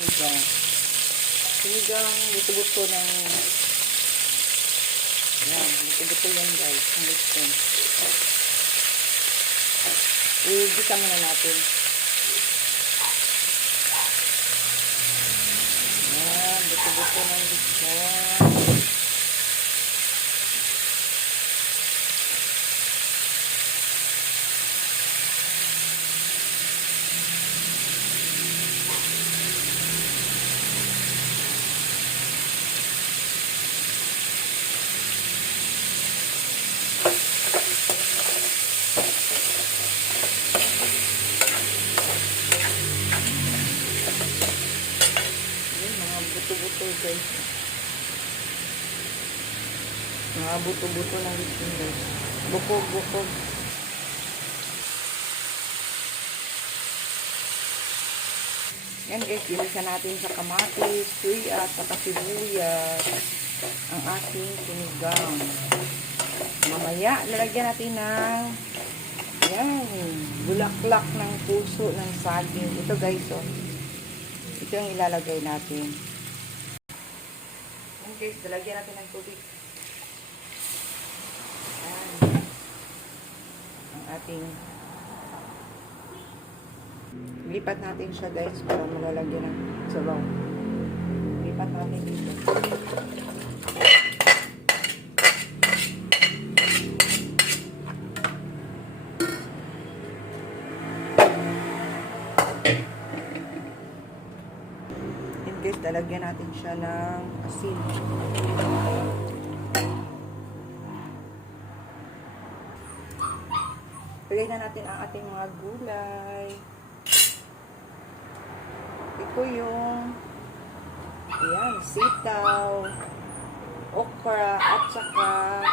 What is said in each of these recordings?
Sinigang. Sinigang, buto-buto ng... Yan, buto-buto yan guys. Ang gusto. I-gisa muna natin. Yan, buto-buto ng lechon. Yan, mga buto-buto guys. Mga buto-buto ng lechon guys. Bukog, bukog. Yan guys, ginisa natin sa kamatis, suya, at saka sibuyas. Ang ating sinigang. Mamaya, lalagyan natin ng yan, bulaklak ng puso ng saging. Ito guys, oh. Ito yung ilalagay natin. Guys, lalagyan natin ng tubig. Yan. Ang ating lipat natin siya guys para malalagyan ng sabaw. Lipat natin dito. And guys, lalagyan natin siya ng asin. Lagay na natin ang ating mga gulay. Ito yung yan, sitaw, okra, at saka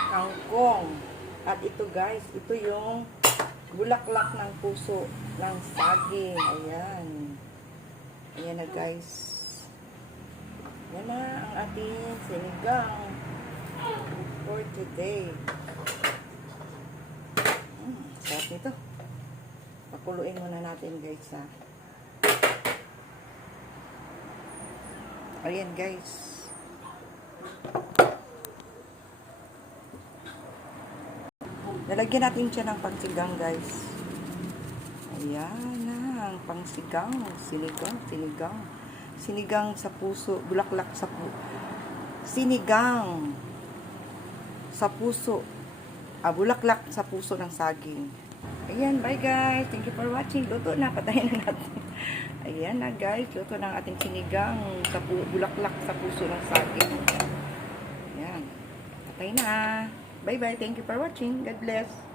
kangkong. At ito guys, ito yung bulaklak ng puso ng saging. Ayan. Ayan na guys. Ating sinigang for today. Mm, sarap nito. Pakuluin muna natin guys ha. Ayan guys. Lalagyan natin siya ng pangsigang guys. Ayan na, ang pangsigang. Sinigang, sinigang. Sinigang sa puso, bulaklak sa puso. Sinigang sa puso. Ah, bulaklak sa puso ng saging. Ayan, bye guys. Thank you for watching. Luto na, patayin na natin. Ayan na guys, luto ng ating sinigang sa bulaklak sa puso ng saging. Ayan. Patay na. Bye bye. Thank you for watching. God bless.